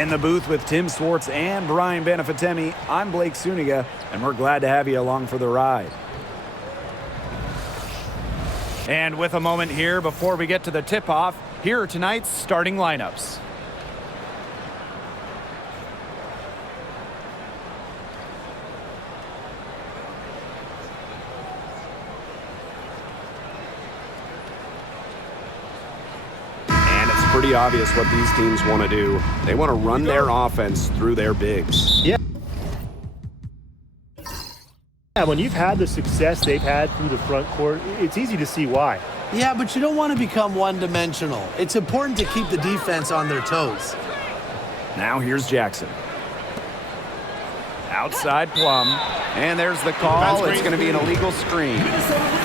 In the booth with Tim Swartz and Brian Benefatemi, I'm Blake Suniga, and we're glad to have you along for the ride. And with a moment here before we get to the tip-off, here are tonight's starting lineups. Pretty obvious what these teams want to do. They want to run their offense through their bigs. Yeah, when you've had the success they've had through the front court, it's easy to see why. Yeah, but you don't want to become one-dimensional. It's important to keep the defense on their toes. Now here's Jackson. Outside Plum, and there's the call. It's going to be an illegal screen.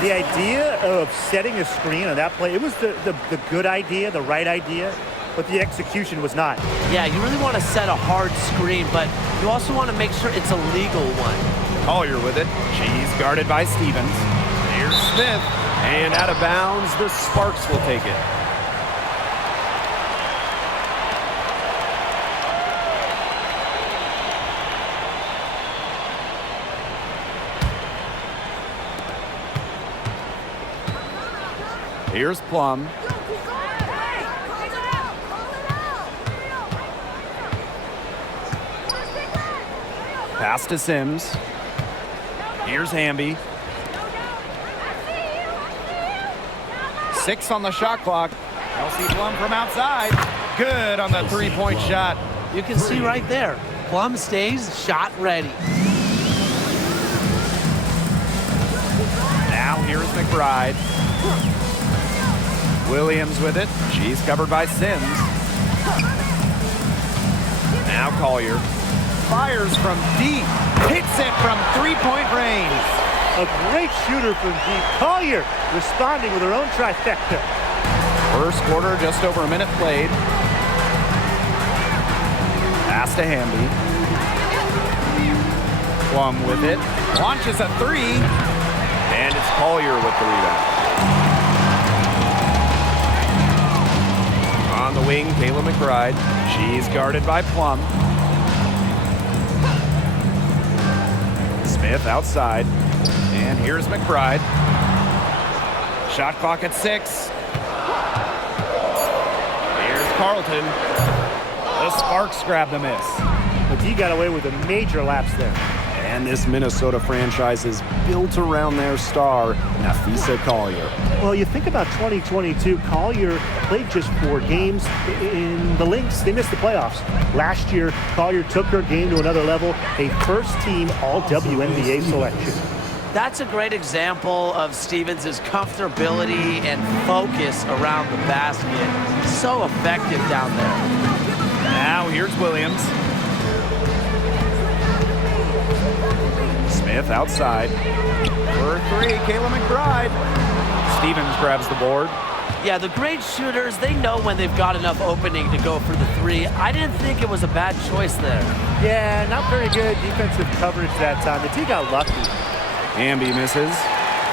The idea of setting a screen on that play, it was the good idea, the right idea, but the execution was not. Yeah, you really want to set a hard screen, but you also want to make sure it's a legal one. Collier with it. She's guarded by Stevens. Here's Smith, and out of bounds, the Sparks will take it. Here's Plum. Pass to Sims. Here's Hamby. 6 on the shot clock. Kelsey Plum from outside. Good on the three-point shot. You can see right there. Plum stays shot ready. Now here's McBride. Williams with it. She's covered by Sims. Now Collier. Fires from deep. Hits it from three-point range. A great shooter from deep. Collier responding with her own trifecta. First quarter, just over a minute played. Pass to Hamby. Plum with it. Launches a three. And it's Collier with the rebound. On the wing, Kayla McBride. She's guarded by Plum. Smith outside. And here's McBride. Shot clock at 6. Here's Carlton. The Sparks grab the miss. But he got away with a major lapse there. And this Minnesota franchise is built around their star, Napheesa Collier. Well, you think about 2022, Collier played just 4 games. In the Lynx, they missed the playoffs. Last year, Collier took her game to another level, a first-team All-WNBA selection. That's a great example of Stevens' comfortability and focus around the basket. So effective down there. Now here's Williams. Smith outside. For 3, Kayla McBride. Stevens grabs the board. Yeah, the great shooters, they know when they've got enough opening to go for the 3. I didn't think it was a bad choice there. Yeah, not very good defensive coverage that time. The team got lucky. Hamby misses.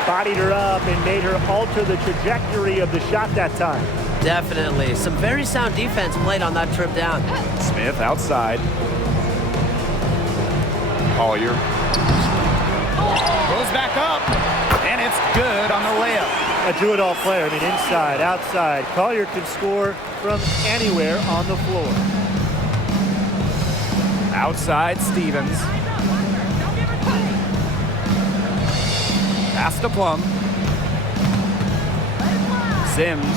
Bodied her up and made her alter the trajectory of the shot that time. Definitely. Some very sound defense played on that trip down. Smith outside. Collier. Goes back up, and it's good on the layup. A do-it-all player. I mean, inside, outside. Collier can score from anywhere on the floor. Outside, Stevens. Pass to Plum. Sims.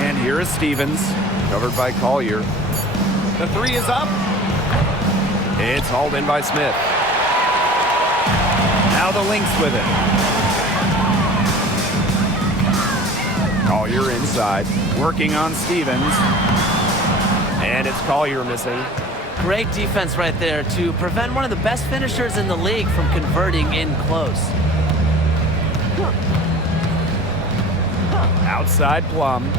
And here is Stevens, covered by Collier. The 3 is up. It's hauled in by Smith. Now the Lynx with it. Collier inside, working on Stevens. And it's Collier missing. Great defense right there to prevent one of the best finishers in the league from converting in close. Outside Plum.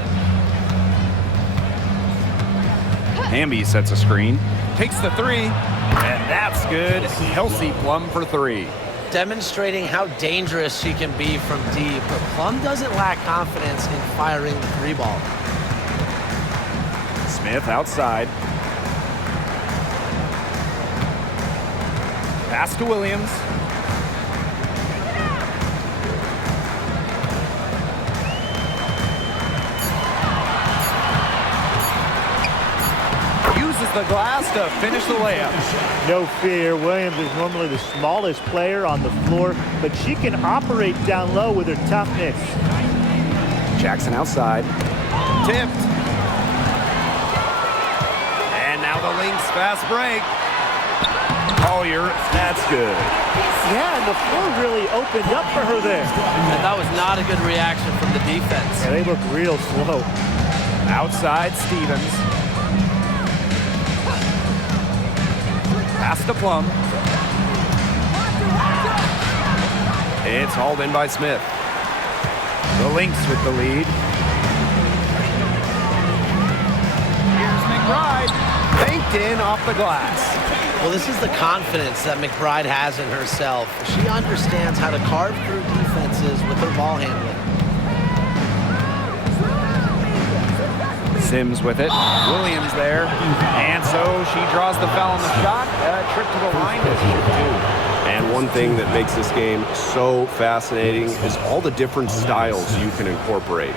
Hamby sets a screen. Takes the 3. And that's good. Kelsey Plum for 3. demonstrating how dangerous she can be from deep. But Plum doesn't lack confidence in firing the three ball. Smith outside. Pass to Williams. Uses the glass to finish the layup. No fear. Williams is normally the smallest player on the floor, but she can operate down low with her toughness. Jackson outside. Tipped. And now the Lynx fast break. Collier, that's good. Yeah, and the floor really opened up for her there. And that was not a good reaction from the defense. Yeah, they look real slow. Outside Stevens. Pass to Plum. It's hauled in by Smith. The Lynx with the lead. Here's McBride. Banked in off the glass. Well, this is the confidence that McBride has in herself. She understands how to carve through defenses with her ball handling. Sims with it. Williams there. And so she draws the foul on the shot. Trip to the line to shoot two. And one thing that makes this game so fascinating is all the different styles you can incorporate.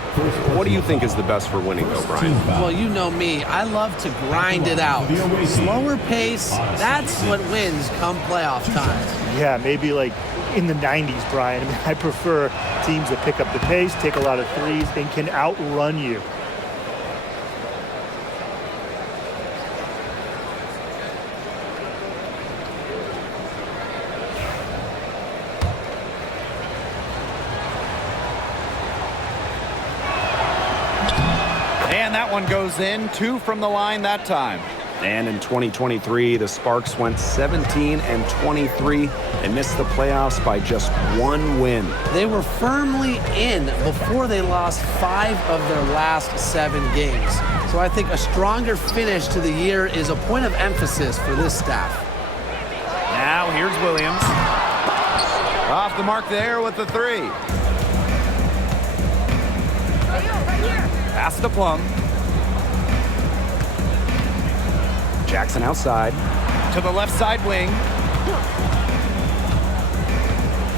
What do you think is the best for winning, though, Brian? Well, you know me. I love to grind it out. Slower pace, that's what wins come playoff time. Yeah, maybe like in the 90s, Brian. I mean, I prefer teams that pick up the pace, take a lot of threes, and can outrun you. And that one goes in. 2 from the line that time. And in 2023, the Sparks went 17-23 and missed the playoffs by just 1 win. They were firmly in before they lost 5 of their last 7 games. So I think a stronger finish to the year is a point of emphasis for this staff. Now here's Williams. Off the mark there with the 3. Pass to Plum. Jackson outside. To the left side wing.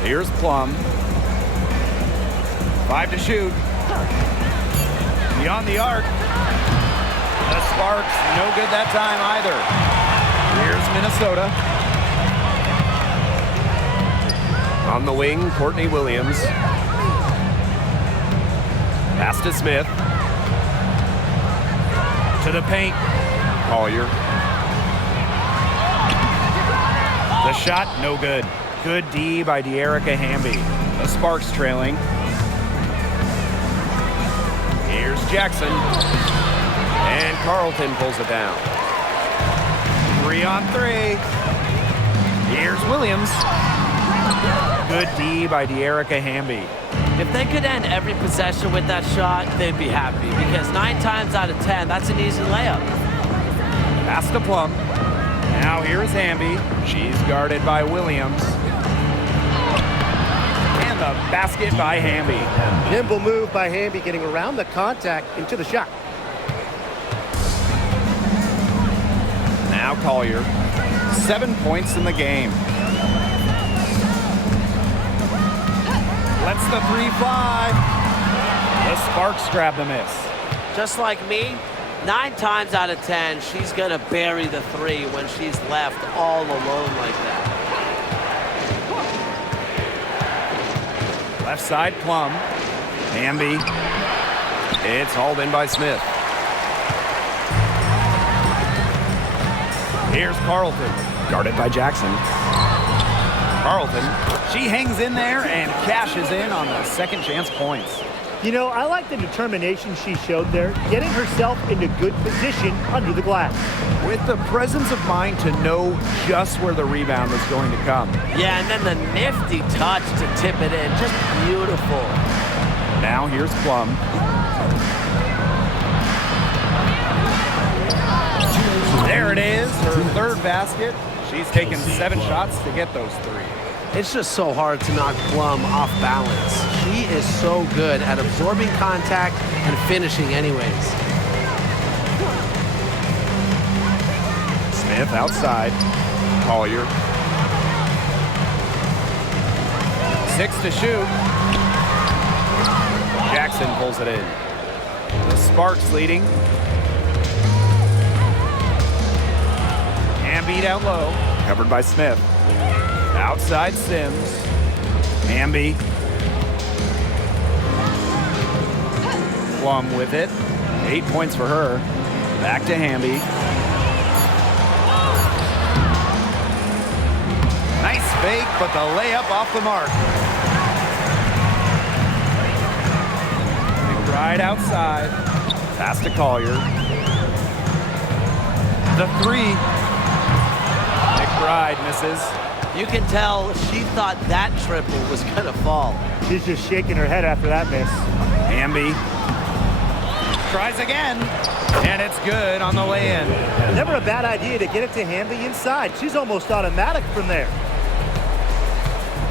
Here's Plum. 5 to shoot. Beyond the arc. The Sparks, no good that time either. Here's Minnesota. On the wing, Courtney Williams. Pass to Smith. To the paint. Collier. The shot, no good. Good D by De'Erica Hamby. The Sparks trailing. Here's Jackson. And Carlton pulls it down. 3 on 3. Here's Williams. Good D by De'Erica Hamby. If they could end every possession with that shot, they'd be happy because 9 times out of 10, that's an easy layup. Pass to Plum. Now here's Hamby. She's guarded by Williams. And the basket by Hamby. Nimble move by Hamby, getting around the contact into the shot. Now Collier. 7 points in the game. Lets the 3 fly. The Sparks grab the miss. Just like me, 9 times out of 10, she's going to bury the 3 when she's left all alone like that. Left side, Plum. Hamby. It's hauled in by Smith. Here's Carlton. Guarded by Jackson. Carlton. She hangs in there and cashes in on the second chance points. You know, I like the determination she showed there, getting herself into good position under the glass. With the presence of mind to know just where the rebound was going to come. Yeah, and then the nifty touch to tip it in. Just beautiful. Now here's Plum. There it is, her 3rd basket. She's taken 7 shots to get those 3. It's just so hard to knock Plum off balance. She is so good at absorbing contact and finishing anyways. Smith outside. Collier. 6 to shoot. Jackson pulls it in. The Sparks leading. Hamby down low. Covered by Smith. Outside Sims. Hamby. Plum with it. 8 points for her. Back to Hamby. Nice fake, but the layup off the mark. McBride outside. Pass to Collier. The 3. McBride misses. You can tell she thought that triple was going to fall. She's just shaking her head after that miss. Hamby tries again, and it's good on the way in. Never a bad idea to get it to Hamby inside. She's almost automatic from there.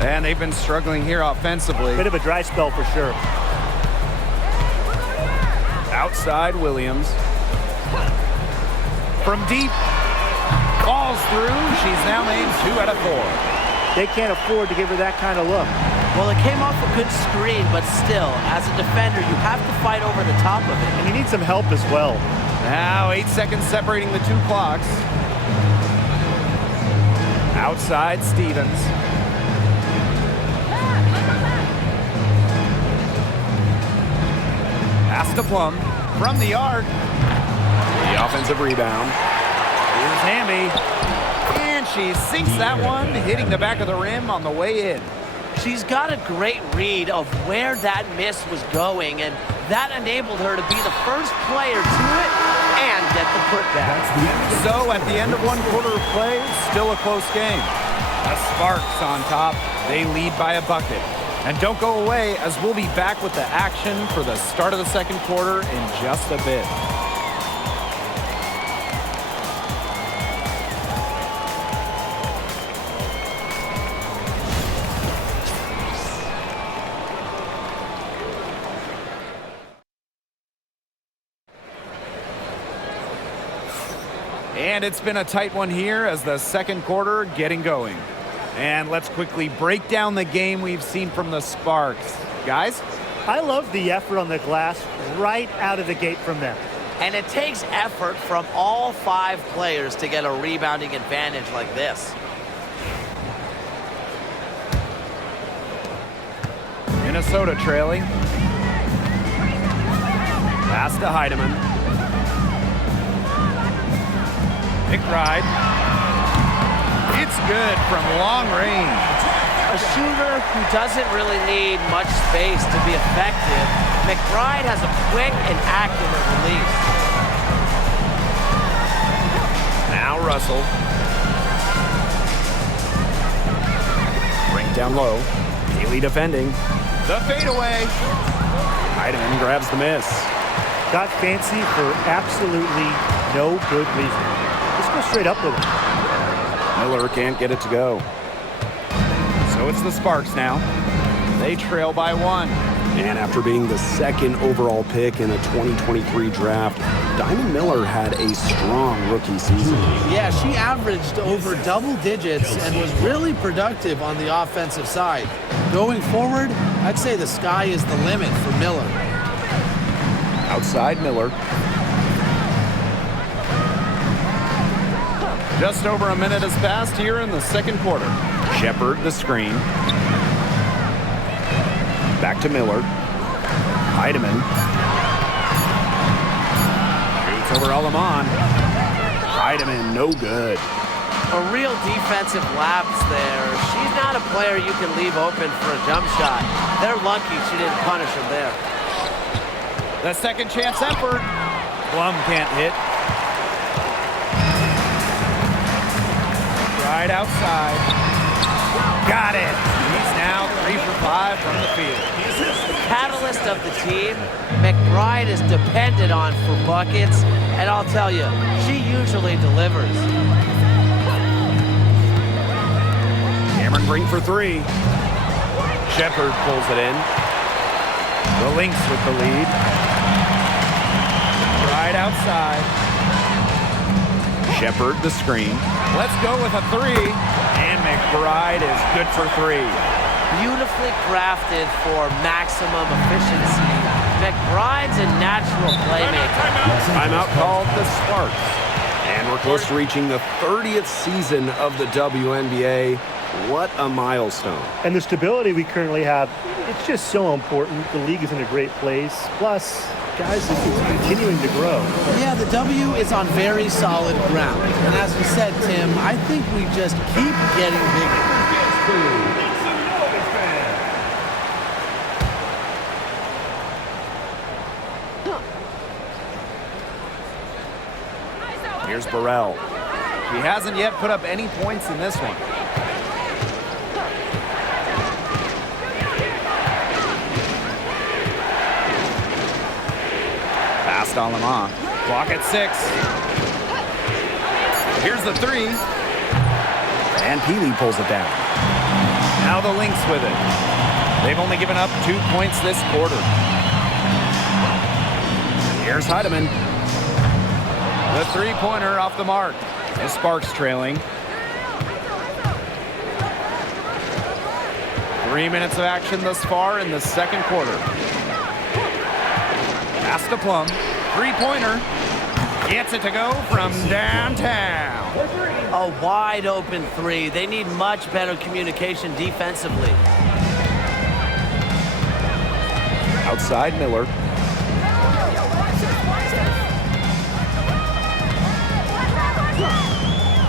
And they've been struggling here offensively. Bit of a dry spell for sure. Outside Williams. From deep. Falls through. She's now made 2 out of 4. They can't afford to give her that kind of look. Well, it came off a good screen, but still, as a defender, you have to fight over the top of it. And you need some help as well. Now 8 seconds separating the 2 clocks. Outside Stevens. Pass to Plum. From the arc. The offensive rebound. Here's Hamby. And she sinks that one, hitting the back of the rim on the way in. She's got a great read of where that miss was going, and that enabled her to be the first player to it and get the putback. So at the end of 1 quarter of play, still a close game. The Sparks on top. They lead by a bucket. And don't go away, as we'll be back with the action for the start of the second quarter in just a bit. And it's been a tight one here as the second quarter getting going. And let's quickly break down the game we've seen from the Sparks. Guys? I love the effort on the glass right out of the gate from them. And it takes effort from all 5 players to get a rebounding advantage like this. Minnesota trailing. Pass to Heidemann. McBride. It's good from long range. A shooter who doesn't really need much space to be effective, McBride has a quick and accurate release. Now Russell. Bring down low. Haley defending. The fadeaway. Heidemann grabs the miss. Got fancy for absolutely no good reason. Just go straight up with it. Miller can't get it to go. So it's the Sparks now. They trail by 1. And after being the 2nd overall pick in the 2023 draft, Diamond Miller had a strong rookie season. Yeah, she averaged over double digits and was really productive on the offensive side. Going forward, I'd say the sky is the limit for Miller. Outside Miller. Just over a minute has passed here in the second quarter. Shepard the screen. Back to Miller. Heidemann. Shoots over Alaman. Heidemann, no good. A real defensive lapse there. She's not a player you can leave open for a jump shot. They're lucky she didn't punish him there. The second chance effort. Plum can't hit. Right outside. Got it. He's now 3 for 5 from the field. The catalyst of the team, McBride is depended on for buckets, and I'll tell you, she usually delivers. Cameron Brink for three. Shepard pulls it in. The Lynx with the lead. Right outside. Shepard the screen. Let's go with a three. And McBride is good for three. Beautifully crafted for maximum efficiency. McBride's a natural playmaker. Timeout called the Sparks. And we're close to reaching the 30th season of the WNBA. What a milestone. And the stability we currently have, it's just so important. The league is in a great place. Plus, guys, it's continuing to grow. Yeah, the W is on very solid ground. And as we said, Tim, I think we just keep getting bigger. Here's Burrell. He hasn't yet put up any points in this one. Pass to Lamont. Clock at 6. Here's the three. And Peely pulls it down. Now the Lynx with it. They've only given up 2 points this quarter. Here's Heidemann. The three-pointer off the mark. The Sparks trailing. 3 minutes of action thus far in the second quarter. Pass to Plum. Three-pointer. Gets it to go from downtown. A wide open three. They need much better communication defensively. Outside Miller.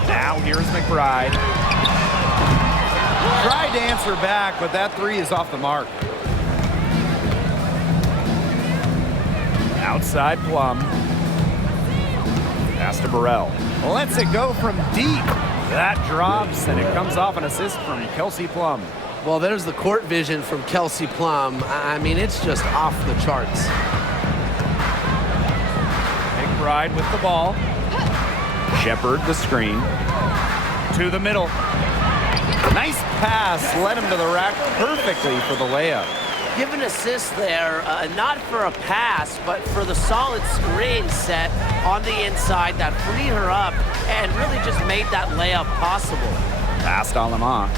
Now here's McBride. Tried to answer back, but that three is off the mark. Outside Plum. Pass to Burrell. Lets it go from deep. That drops, and it comes off an assist from Kelsey Plum. Well, there's the court vision from Kelsey Plum. I mean, it's just off the charts. McBride with the ball. Shepard the screen. To the middle. Nice pass. Led him to the rack perfectly for the layup. Give an assist there, not for a pass, but for the solid screen set on the inside that freed her up and really just made that layup possible. Pass to Lamont.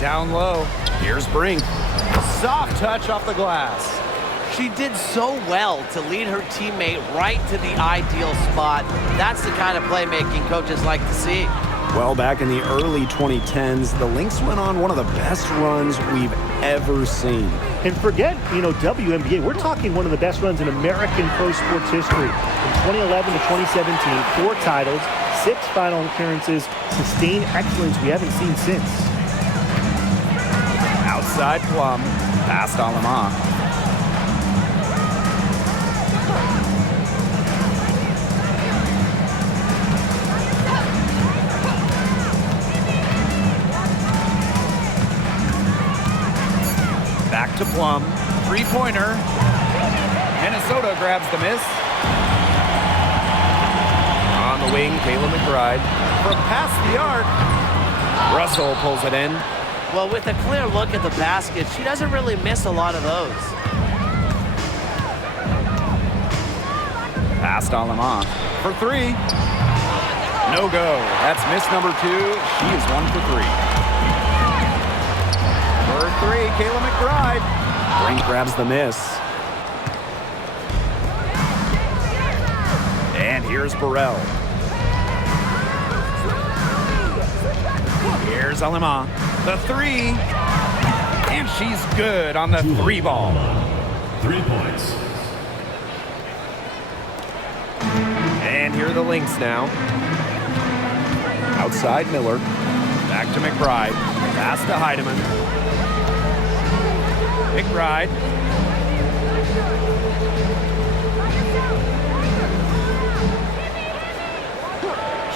Down low. Here's Brink. Soft touch off the glass. She did so well to lead her teammate right to the ideal spot. That's the kind of playmaking coaches like to see. Well, back in the early 2010s, the Lynx went on one of the best runs we've ever seen. And forget, WNBA, we're talking one of the best runs in American pro sports history. From 2011 to 2017, 4 titles, 6 final appearances, sustained excellence we haven't seen since. Outside Plum. Pass to Lamont. Back to Plum. Three-pointer. Minnesota grabs the miss. On the wing, Kayla McBride. From past the arc, Russell pulls it in. Well, with a clear look at the basket, she doesn't really miss a lot of those. Pass to Lamont. For three. No go. That's miss number 2. She is 1 for 3. For 3, Kayla McBride. Brink grabs the miss. And here's Burrell. Here's Lamont. The 3. And she's good on the 3 ball. 3 points. And here are the Lynx now. Outside Miller. Back to McBride. Pass to Heidemann. McBride.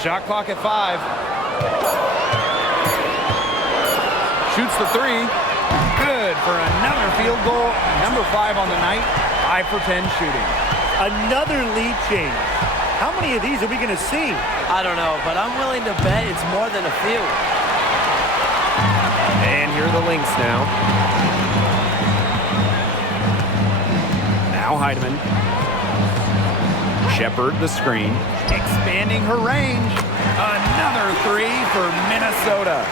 Shot clock at 5. Shoots the 3. Good for another field goal. Number 5 on the night. 5 for 10 shooting. Another lead change. How many of these are we going to see? I don't know, but I'm willing to bet it's more than a few. And here are the Lynx now. Now Heidemann. Shepard the screen. Expanding her range. Another three for Minnesota.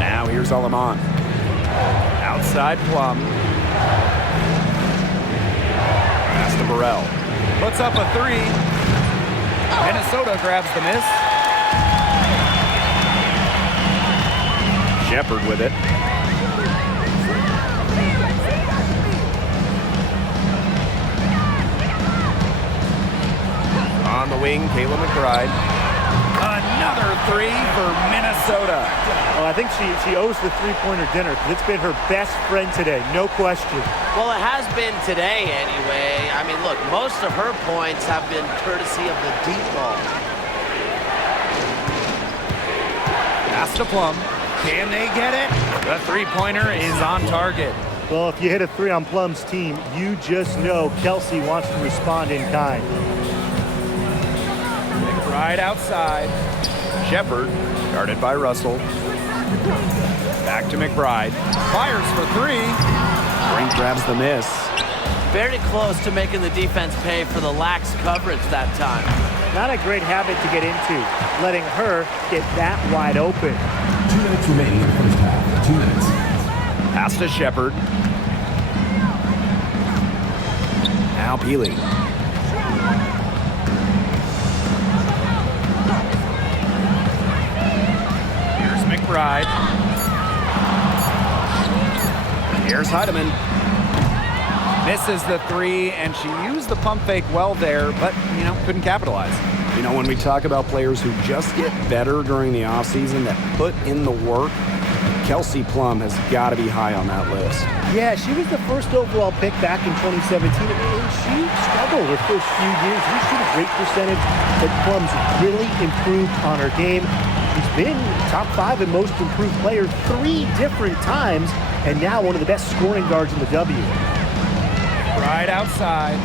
Now here's Aleman. Outside Plum. Pass to Burrell. Puts up a three. Minnesota grabs the miss. Shepard with it. On the wing, Kayla McBride. Another three for Minnesota. Oh, I think she owes the three-pointer dinner because it's been her best friend today, no question. Well, it has been today anyway. I mean, look, most of her points have been courtesy of the deep ball. Pass to Plum. Can they get it? The three-pointer is on target. Well, if you hit a three on Plum's team, you just know Kelsey wants to respond in kind. Right outside. Shepard, guarded by Russell. Back to McBride. Fires for three. Brink grabs the miss. Very close to making the defense pay for the lax coverage that time. Not a great habit to get into, letting her get that wide open. 2 minutes remaining in the first half. 2 minutes. Pass to Shepard. Now Peely. McBride. Here's Heidemann. Misses the three, and she used the pump fake well there, but, couldn't capitalize. You know, when we talk about players who just get better during the offseason, that put in the work, Kelsey Plum has got to be high on that list. Yeah, she was the first overall pick back in 2017, and she struggled her first few years. We shoot a great percentage, but Plum's really improved on her game. She's been top 5 in most improved player 3 different times, and now one of the best scoring guards in the W. Right outside.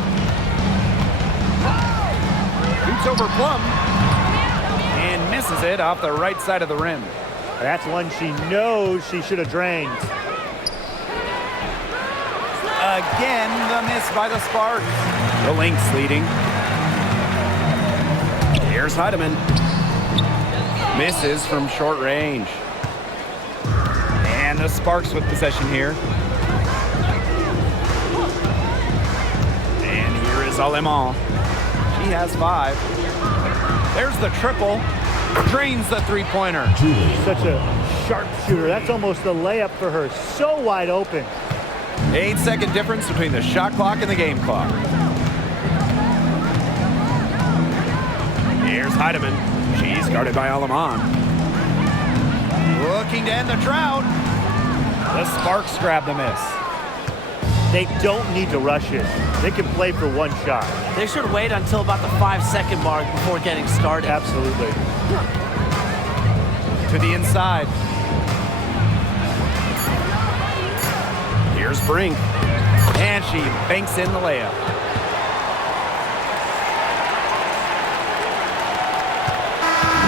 Shoots over Plum. And misses it off the right side of the rim. That's one she knows she should have drained. Again, the miss by the Sparks. The Lynx leading. Here's Heidemann. Misses from short range. And the Sparks with possession here. And here is Aleman. She has 5. There's the triple. Drains the three-pointer. Such a sharp shooter. That's almost a layup for her. So wide open. 8-second difference between the shot clock and the game clock. Here's Heidemann. She's guarded by Aleman. Looking to end the drought. The Sparks grab the miss. They don't need to rush it. They can play for one shot. They should wait until about the 5-second mark before getting started. Absolutely. To the inside. Here's Brink. And she banks in the layup.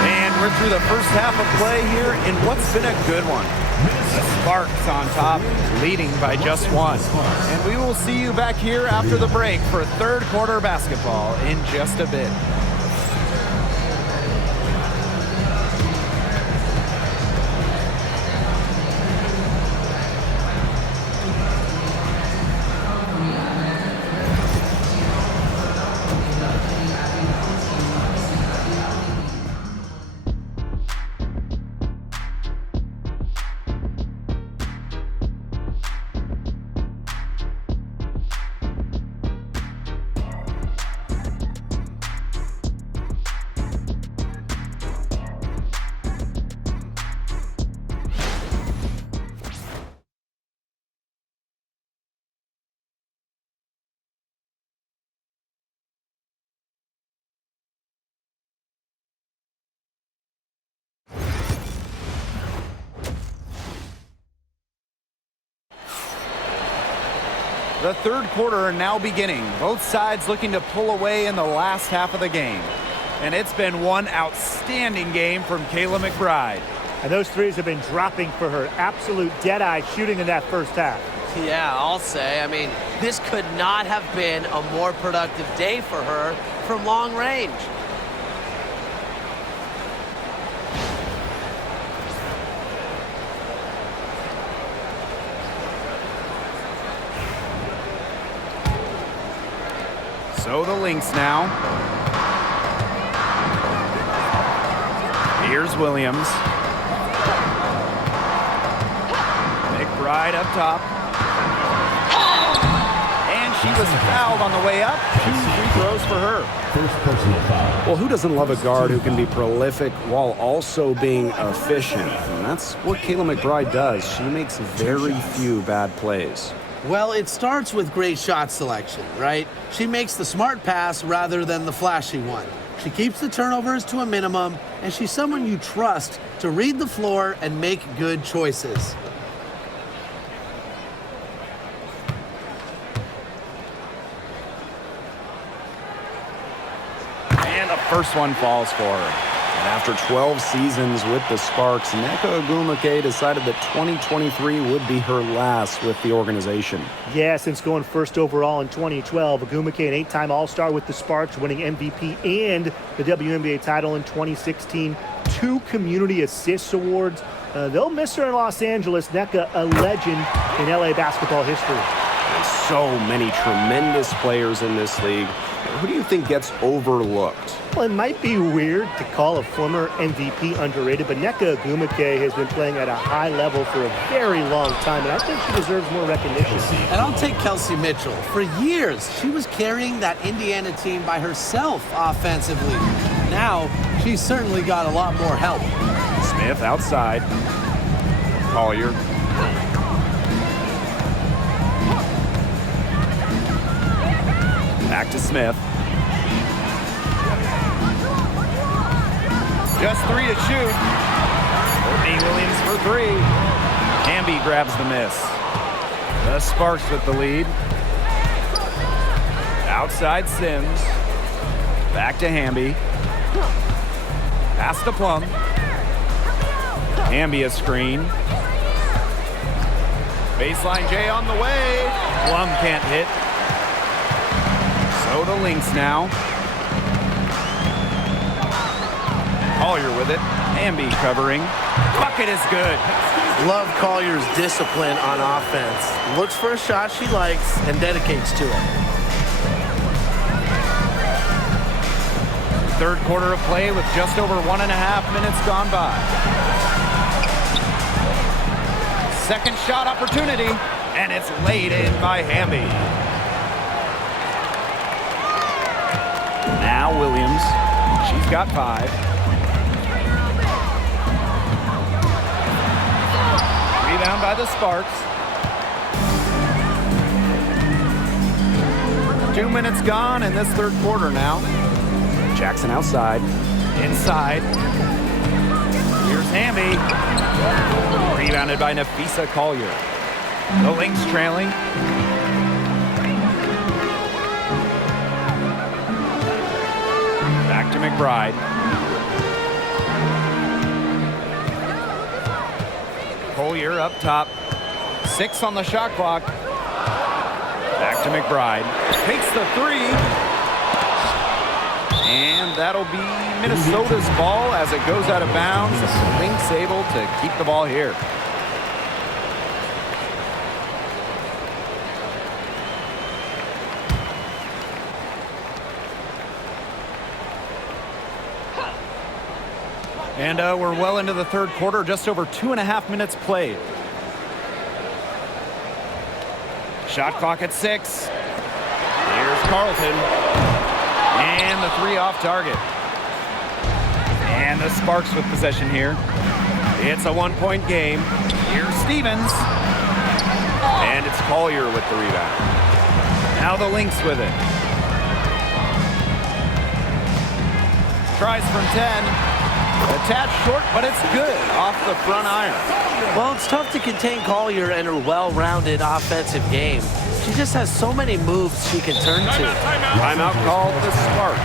And we're through the first half of play here in what's been a good one. The Sparks on top, leading by just 1. And we will see you back here after the break for third quarter basketball in just a bit. The third quarter now beginning. Both sides looking to pull away in the last half of the game. And it's been one outstanding game from Kayla McBride. And those threes have been dropping for her. Absolute dead-eye shooting in that first half. Yeah, I'll say. I mean, this could not have been a more productive day for her from long range. So the Lynx now. Here's Williams. McBride up top. And she was fouled on the way up. 2 free throws for her. First personal foul. Well, who doesn't love a guard who can be prolific while also being efficient? And that's what Kayla McBride does. She makes very few bad plays. Well, it starts with great shot selection, right? She makes the smart pass rather than the flashy one. She keeps the turnovers to a minimum, and she's someone you trust to read the floor and make good choices. And the first one falls for her. And after 12 seasons with the Sparks, Nneka Ogwumike decided that 2023 would be her last with the organization. Yeah, since going first overall in 2012, Ogwumike, an 8-time All-Star with the Sparks, winning MVP and the WNBA title in 2016, 2 Community Assists Awards. They'll miss her in Los Angeles. Nneka, a legend in LA basketball history. There's so many tremendous players in this league. Who do you think gets overlooked? Well, it might be weird to call a former MVP underrated, but Nneka Ogwumike has been playing at a high level for a very long time, and I think she deserves more recognition. And I'll take Kelsey Mitchell. For years, she was carrying that Indiana team by herself offensively. Now, she's certainly got a lot more help. Smith outside. Collier. Back to Smith. Just 3 to shoot. Courtney Williams for 3. Hamby grabs the miss. The Sparks with the lead. Outside Sims. Back to Hamby. Pass to Plum. Hamby a screen. Baseline J on the way. Plum can't hit. So the Lynx now. Collier with it. Hamby covering. Bucket is good. Love Collier's discipline on offense. Looks for a shot she likes and dedicates to it. Third quarter of play with just over 1.5 minutes gone by. Second shot opportunity, and it's laid in by Hamby. Now Williams. She's got 5. Rebound by the Sparks. 2 minutes gone in this third quarter now. Jackson outside. Inside. Here's Hamby. Rebounded by Nafisa Collier. The Lynx trailing. Back to McBride. Collier up top. 6 on the shot clock. Back to McBride. Takes the 3. And that'll be Minnesota's ball as it goes out of bounds. Lynx able to keep the ball here. And we're well into the third quarter, just over 2.5 minutes played. Shot clock at 6. Here's Carlton. And the 3 off target. And the Sparks with possession here. It's a 1-point game. Here's Stevens. And it's Collier with the rebound. Now the Lynx with it. Tries from 10. Attached short, but it's good off the front iron. Well, it's tough to contain Collier and her well-rounded offensive game. She just has so many moves she can turn to. Timeout called the Sparks.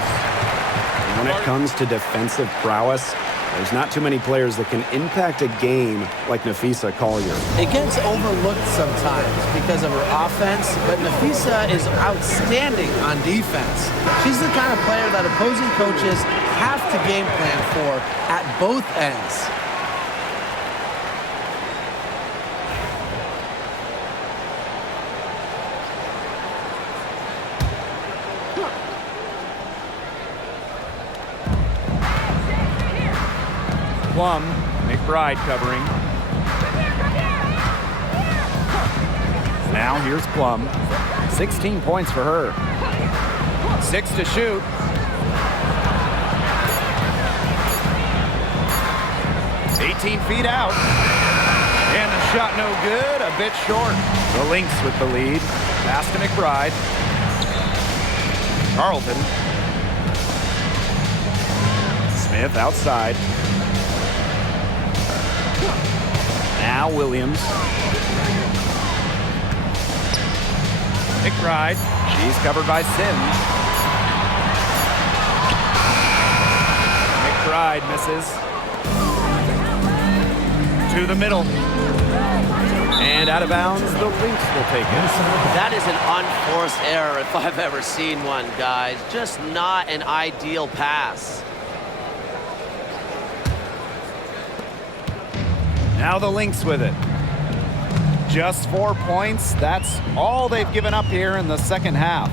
When it comes to defensive prowess, there's not too many players that can impact a game like Nafisa Collier. It gets overlooked sometimes because of her offense, but Nafisa is outstanding on defense. She's the kind of player that opposing coaches have to game plan for at both ends. Plum, McBride covering. Now here's Plum. 16 points for her. 6 to shoot. "18 feet out. And the shot no good, a bit short. The Lynx with the lead. Pass to McBride. Carlton. Smith outside. Now Williams. McBride. She's covered by Sims. McBride misses. To the middle. And out of bounds, the Lynx will take it. That is an unforced error if I've ever seen one, guys. Just not an ideal pass. Now the Lynx with it. Just 4 points. That's all they've given up here in the second half.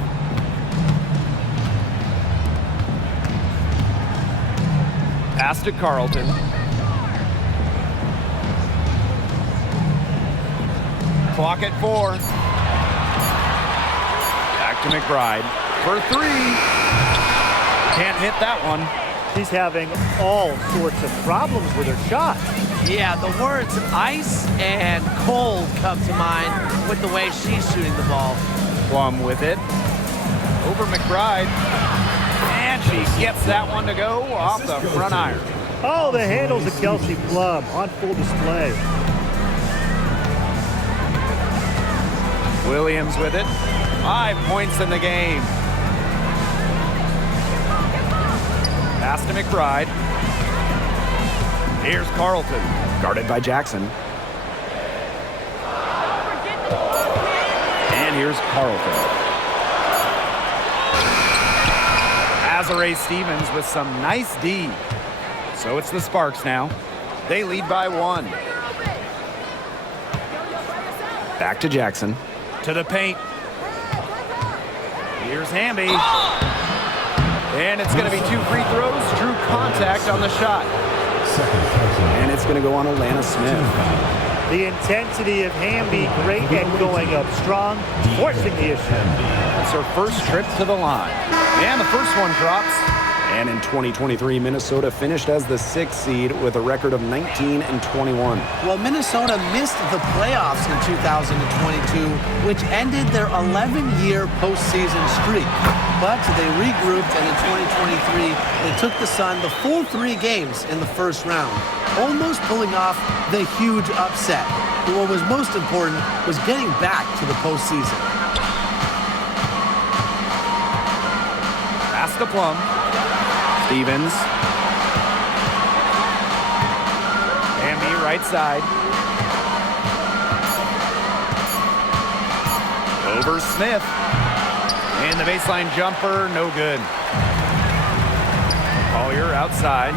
Pass to Carlton. Clock at 4. Back to McBride for 3. Can't hit that one. She's having all sorts of problems with her shot. Yeah, the words ice and cold come to mind with the way she's shooting the ball. Plum with it. Over McBride. And she gets that one to go off the front iron. Oh, the handles of Kelsey Plum on full display. Williams with it. 5 points in the game. Pass to McBride. Here's Carlton. Guarded by Jackson. And here's Carlton. Azare Stevens with some nice D. So it's the Sparks now. They lead by 1. Back to Jackson. To the paint. Here's Hamby. And it's going to be 2 free throws. Drew contact on the shot. And it's going to go on Alana Smith. The intensity of Hamby, great and going up strong, forcing the issue. It's her first trip to the line. And the first one drops. And in 2023, Minnesota finished as the 6th seed with a record of 19-21. Well, Minnesota missed the playoffs in 2022, which ended their 11-year postseason streak. But they regrouped, and in 2023, they took the Sun the full 3 games in the first round, almost pulling off the huge upset. But what was most important was getting back to the postseason. Pass to Plum. Stevens. Hamby right side. Over Smith. And the baseline jumper, no good. Collier outside.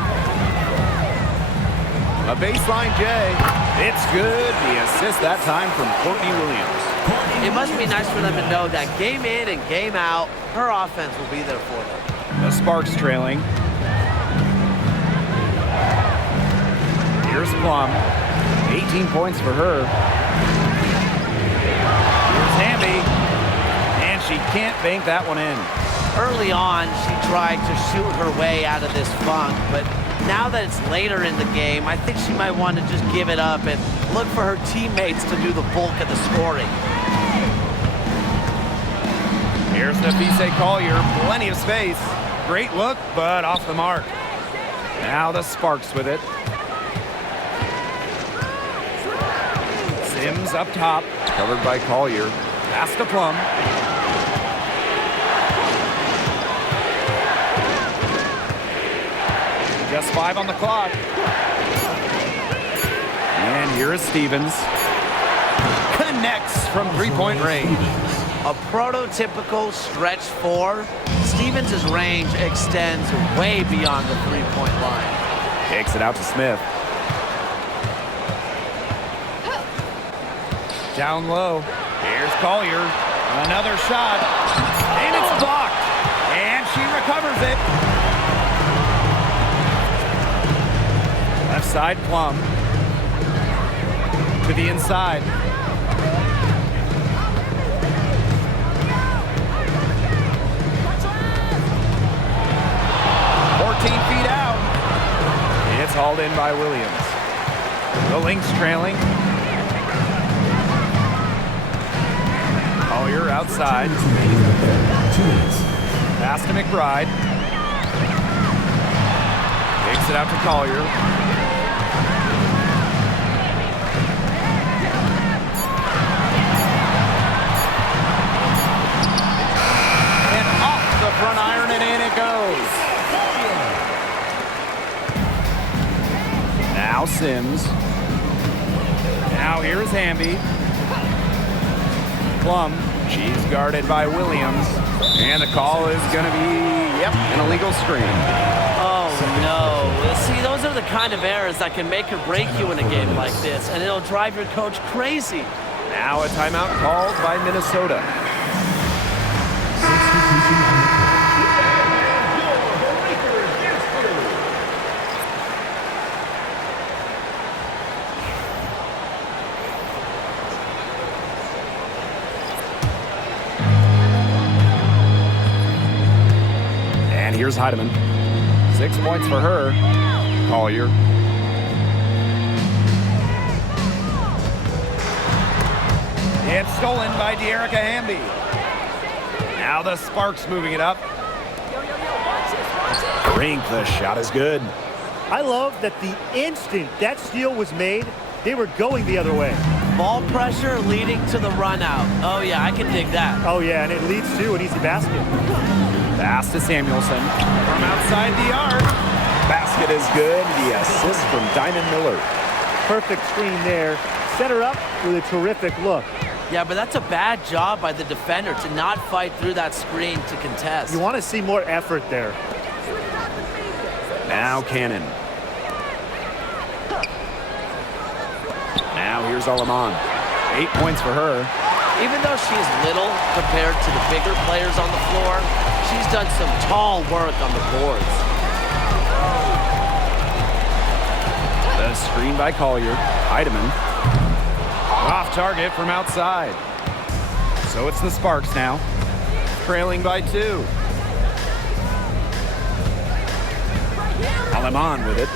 A baseline J. It's good. The assist that time from Courtney Williams. It must be nice for them to know that game in and game out, her offense will be there for them. The Sparks trailing. Here's Plum. 18 points for her. Here's Hamby. And she can't bank that one in. Early on, she tried to shoot her way out of this funk, but now that it's later in the game, I think she might want to just give it up and look for her teammates to do the bulk of the scoring. Here's Nafisa Collier. Plenty of space. Great look, but off the mark. Now the Sparks with it. Sims up top. Covered by Collier. Pass to Plum. Just 5 on the clock. And here is Stevens. Connects from three-point range. A prototypical stretch 4. Stevens' range extends way beyond the three-point line. Kicks it out to Smith. Down low. Here's Collier. Another shot. And it's blocked. And she recovers it. Left side, Plum. To the inside. Feet out. It's hauled in by Williams. The Lynx trailing. Collier outside. 2 minutes. Pass to McBride. Takes it out to Collier. And off the front iron and in it goes. Now Sims. Now here's Hamby. Plum. She's guarded by Williams. And the call is going to be, an illegal screen. Oh, no. See, those are the kind of errors that can make or break you in a game like this, and it'll drive your coach crazy. Now a timeout called by Minnesota. Here's Heidemann. 6 points for her. Collier. It's stolen by De'Erica Hamby. Now the Sparks moving it up. Brink, the shot is good. I love that the instant that steal was made, they were going the other way. Ball pressure leading to the run out. Oh, yeah, I can dig that. Oh, yeah, and it leads to an easy basket. Pass to Samuelson from outside the arc. Basket is good. The assist from Diamond Miller. Perfect screen there. Set her up with a terrific look. Yeah, but that's a bad job by the defender to not fight through that screen to contest. You want to see more effort there. Now Cannon. Now here's Aleman. 8 points for her. Even though she's little compared to the bigger players on the floor, she's done some tall work on the boards. The screen by Collier. Heidemann. Off target from outside. So it's the Sparks now. Trailing by 2. Aleman with it.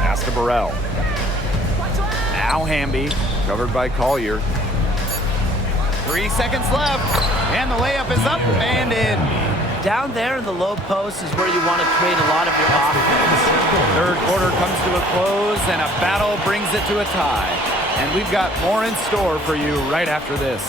Pass to Burrell. Now Hamby, covered by Collier. 3 seconds left, and the layup is up and in. Down there in the low post is where you want to create a lot of your offense. Third quarter comes to a close, and a battle brings it to a tie. And we've got more in store for you right after this.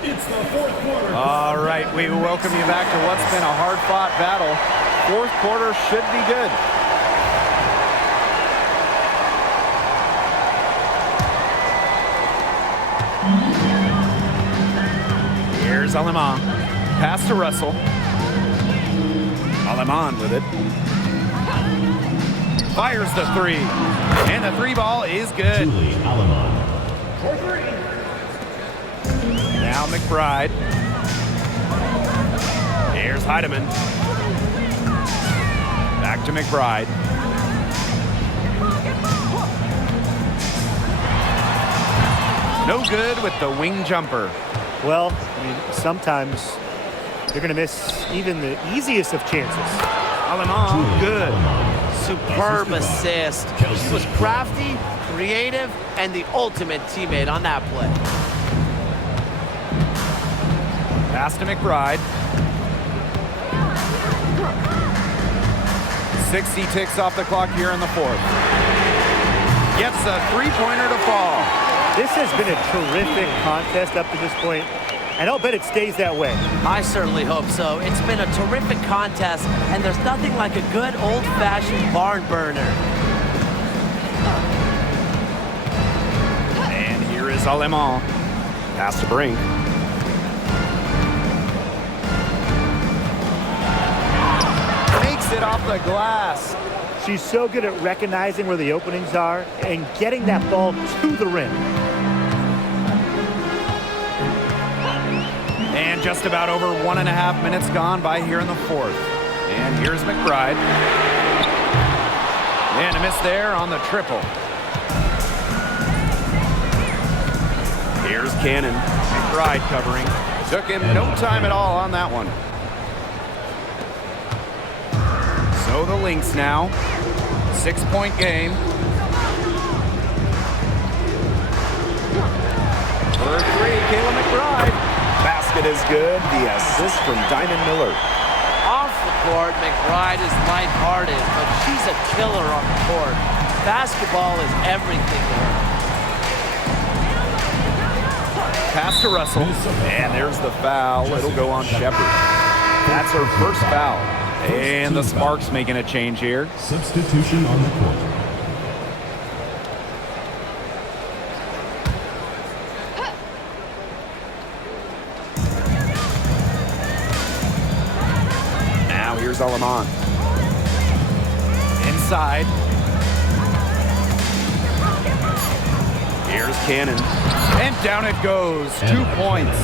It's the fourth quarter. All right, we welcome you back to what's been a hard-fought battle. Fourth quarter should be good. Here's Aleman. Pass to Russell. Aleman with it. Fires the 3. And the 3 ball is good. Julie Aleman. Now McBride. Here's Heidemann. Back to McBride. No good with the wing jumper. Well, I mean, sometimes you're going to miss even the easiest of chances. Aleman, good. Superb assist. She was crafty, creative, and the ultimate teammate on that play. Pass to McBride. 60 ticks off the clock here in the fourth. Gets a three-pointer to fall. This has been a terrific contest up to this point, and I'll bet it stays that way. I certainly hope so. It's been a terrific contest, and there's nothing like a good old-fashioned barn burner. And here is Alemán. Pass to Brink. Makes it off the glass. She's so good at recognizing where the openings are and getting that ball to the rim. And just about over 1.5 minutes gone by here in the fourth. And here's McBride. And a miss there on the triple. Here's Cannon. McBride covering. Took him no time at all on that one. So the Lynx now. 6-point game. For three, Kayla McBride. Basket is good. The assist from Diamond Miller. Off the court, McBride is lighthearted, but she's a killer on the court. Basketball is everything to her. Pass to Russell. And there's the foul. It'll go on Shepard. That's her first foul. And the Sparks making a change here. Substitution on the court. Now here's Alemán. Inside. Here's Cannon. And down it goes. 2 points.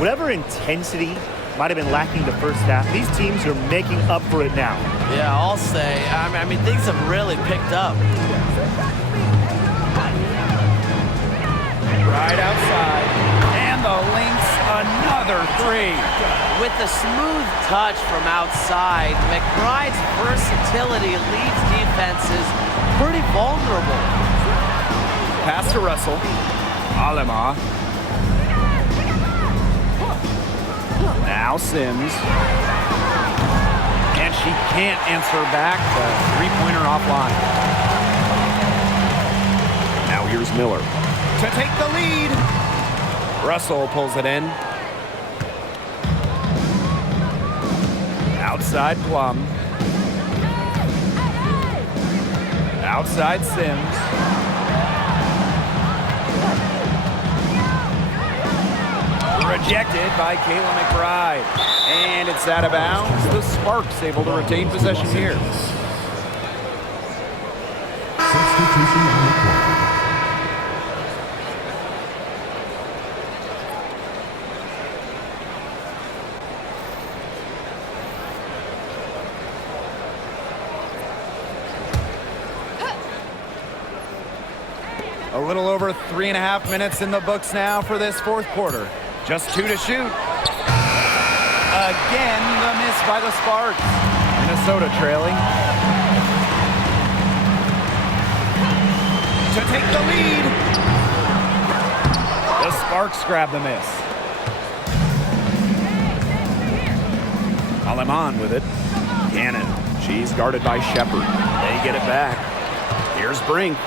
Whatever intensity might have been lacking the first half, these teams are making up for it now. Yeah, I'll say. I mean, things have really picked up. Right outside. And the Lynx, another three. With the smooth touch from outside, McBride's versatility leaves defenses pretty vulnerable. Pass to Russell. Alemán. Now Sims. And she can't answer back. The three-pointer offline. Now here's Miller. To take the lead. Russell pulls it in. Outside Plum. Outside Sims. Rejected by Kayla McBride. And it's out of bounds. The Sparks able to retain possession here. Substitution on the court. A little over 3.5 minutes in the books now for this fourth quarter. Just 2 to shoot. Again, the miss by the Sparks. Minnesota trailing. To take the lead. The Sparks grab the miss. Alemán with it. Cannon. She's guarded by Shepard. They get it back. Here's Brink.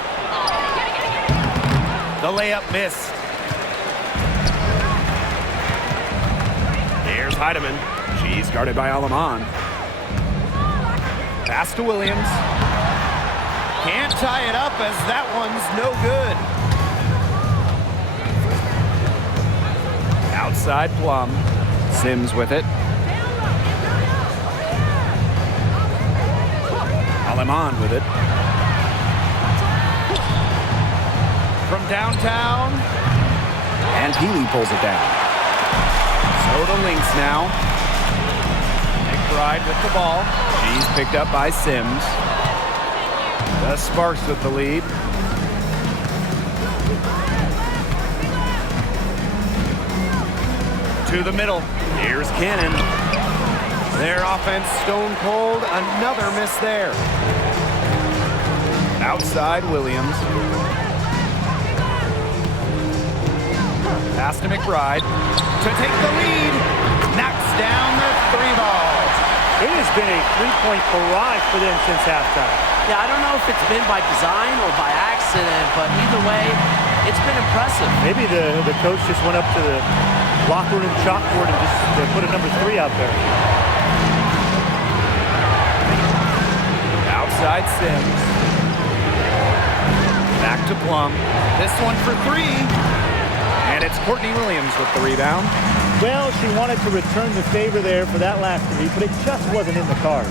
The layup missed. Here's Heidemann. She's guarded by Alemán. Pass to Williams. Can't tie it up as that one's no good. Outside Plum. Sims with it. Alemán with it. From downtown. And Healy pulls it down. So the Lynx now. McBride with the ball. She's picked up by Sims. The Sparks with the lead. To the middle. Here's Cannon. Their offense stone cold. Another miss there. Outside Williams. Pass to McBride. To take the lead. Knocks down the three ball. It has been a three-point barrage for them since halftime. Yeah, I don't know if it's been by design or by accident, but either way, it's been impressive. Maybe the coach just went up to the locker room chalkboard and just put a number 3 out there. Outside Sims. Back to Plum. This one for 3. And it's Courtney Williams with the rebound. Well, she wanted to return the favor there for that last 3, but it just wasn't in the cards.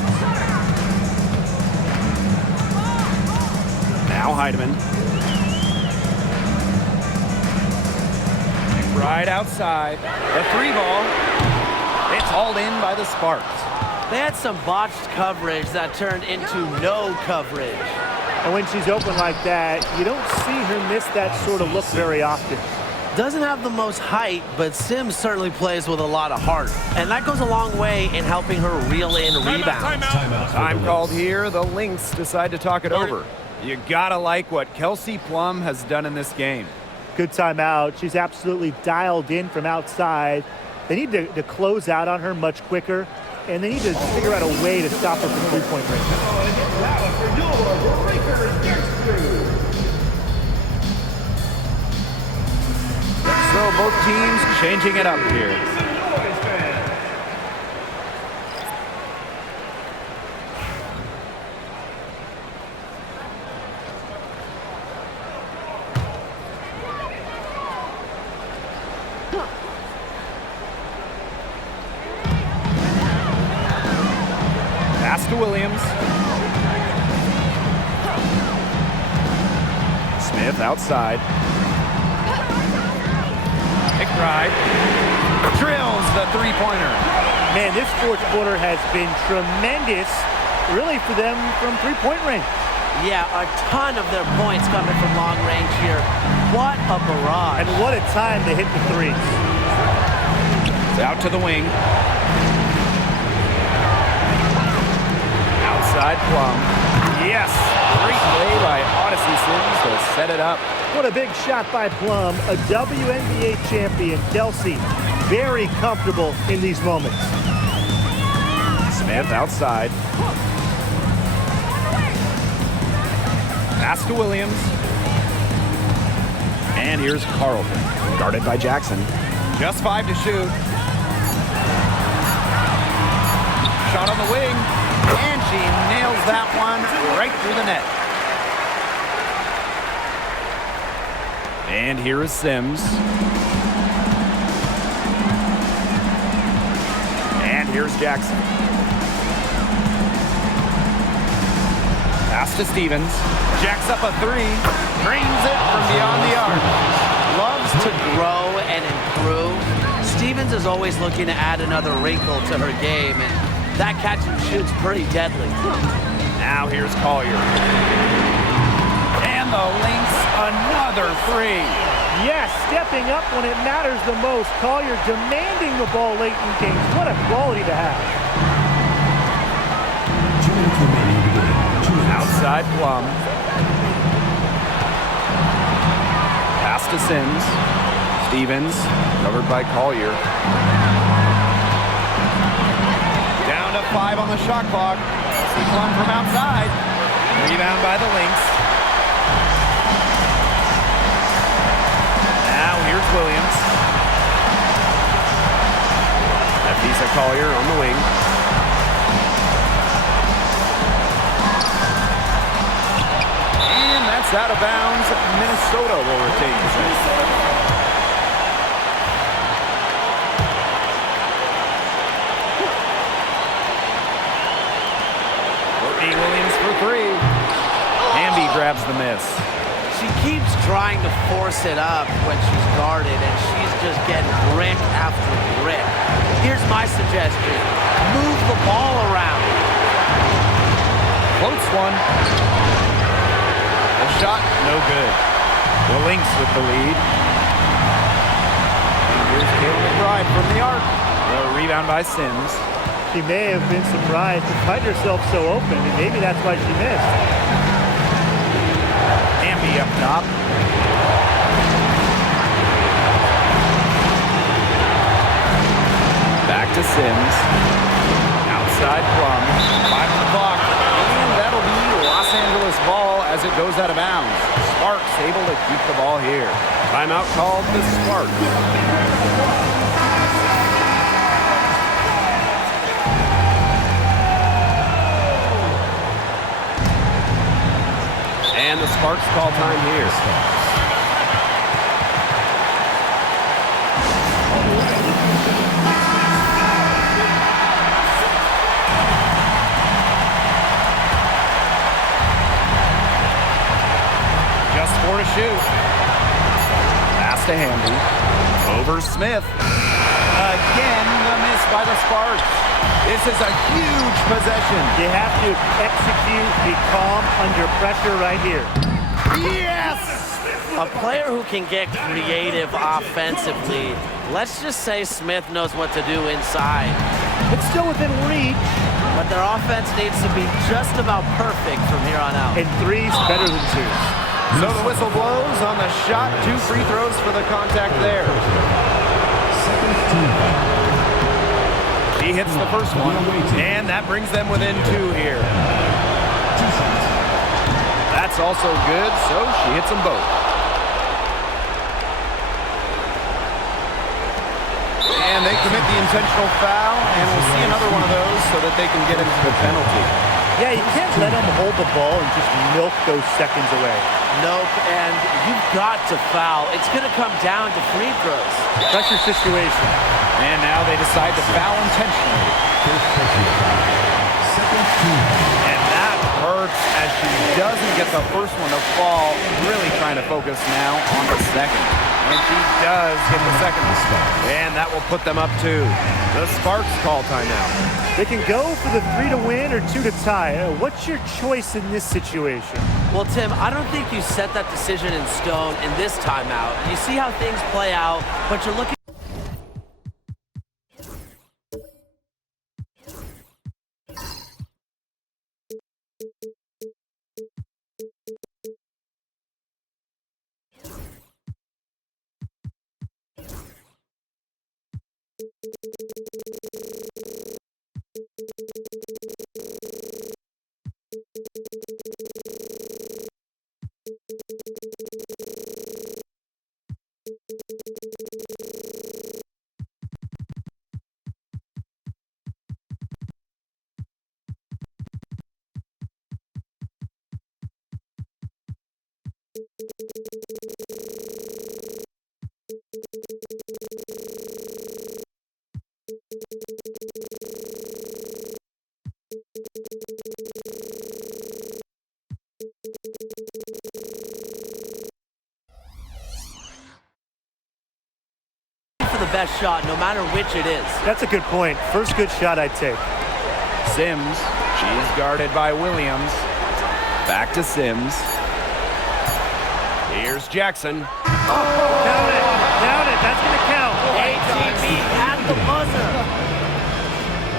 Now Heidemann. Right outside. The three ball. It's hauled in by the Sparks. They had some botched coverage that turned into no coverage. And when she's open like that, you don't see her miss that sort of look very often. Doesn't have the most height, but Sims certainly plays with a lot of heart. And that goes a long way in helping her reel in rebounds. Time called here. The Lynx decide to talk it over. You gotta like what Kelsey Plum has done in this game. Good timeout. She's absolutely dialed in from outside. They need to close out on her much quicker, and they need to figure out a way to stop her from three-point range. So both teams changing it up here. Pass to Williams. Smith outside. McBride drills the three-pointer. Man, this fourth quarter has been tremendous, really, for them from three-point range. Yeah, a ton of their points coming from long range here. What a barrage. And what a time to hit the threes. It's out to the wing. Outside Plum. Yes, great play by Odyssey Sims to set it up. What a big shot by Plum, a WNBA champion. Kelsey, very comfortable in these moments. Smith outside. Pass to Williams. And here's Carlton. Guarded by Jackson. Just 5 to shoot. Shot on the wing. And she nails that one right through the net. And here is Sims. And here's Jackson. Pass to Stevens. Jacks up a 3. Drains it from beyond the arc. Loves to grow and improve. Stevens is always looking to add another wrinkle to her game, and that catch and shoot's pretty deadly. Now here's Collier. And the Lynx, another 3. Yes, stepping up when it matters the most. Collier demanding the ball late in games. What a quality to have. 2 minutes remaining in the game. 2 minutes. Outside Plum. Pass to Sims. Stevens, covered by Collier. Down to 5 on the shot clock. See Plum from outside. Rebound by the Lynx. Now here's Williams. Nafisa Collier on the wing. And that's out of bounds. Minnesota will retain possession. Williams for 3. Hamby grabs the miss. She keeps trying to force it up when she's guarded, and she's just getting brick after brick. Here's my suggestion. Move the ball around. Floats one. The shot, no good. The Lynx with the lead. And here's Kayla McBride from the arc. The rebound by Sims. She may have been surprised to find herself so open, and maybe that's why she missed. Hamby up top. Back to Sims. Outside Plum. 5 on the clock. And that'll be Los Angeles ball as it goes out of bounds. Sparks able to keep the ball here. Timeout called the Sparks. And the Sparks call time here. Just 4 to shoot. Pass to Hamby. Over Smith. Again, the miss by the Sparks. This is a huge possession. You have to execute, be calm under pressure right here. Yes! A player who can get creative offensively. Let's just say Smith knows what to do inside. It's still within reach. But their offense needs to be just about perfect from here on out. And 3's better than 2. So the whistle blows on the shot. 2 free throws for the contact there. He hits the first one, and that brings them within 2 here. That's also good, so she hits them both. And they commit the intentional foul, and we'll see another one of those so that they can get into the penalty. Yeah, you can't let them hold the ball and just milk those seconds away. Nope, and you've got to foul. It's going to come down to free throws. Pressure situation. And now they decide to foul intentionally. And that hurts as she doesn't get the first one to fall. Really trying to focus now on the second. And she does get the second. And that will put them up 2. The Sparks call timeout. They can go for the 3 to win or 2 to tie. What's your choice in this situation? Well, Tim, I don't think you set that decision in stone in this timeout. You see how things play out, but you're looking. For the best shot, no matter which it is. That's a good point. First good shot I'd take. Sims, she's guarded by Williams. Back to Sims. Here's Jackson. Down it. Down it. That's going to count. ATB at the buzzer.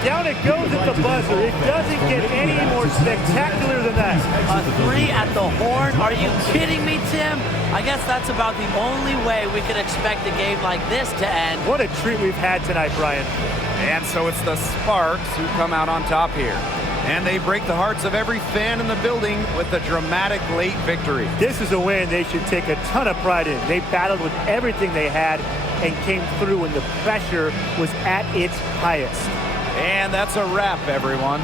Down it goes at the buzzer. It doesn't get any more spectacular than that. A 3 at the horn? Are you kidding me, Tim? I guess that's about the only way we could expect a game like this to end. What a treat we've had tonight, Brian. And so it's the Sparks who come out on top here. And they break the hearts of every fan in the building with a dramatic late victory. This is a win they should take a ton of pride in. They battled with everything they had and came through when the pressure was at its highest. And that's a wrap, everyone.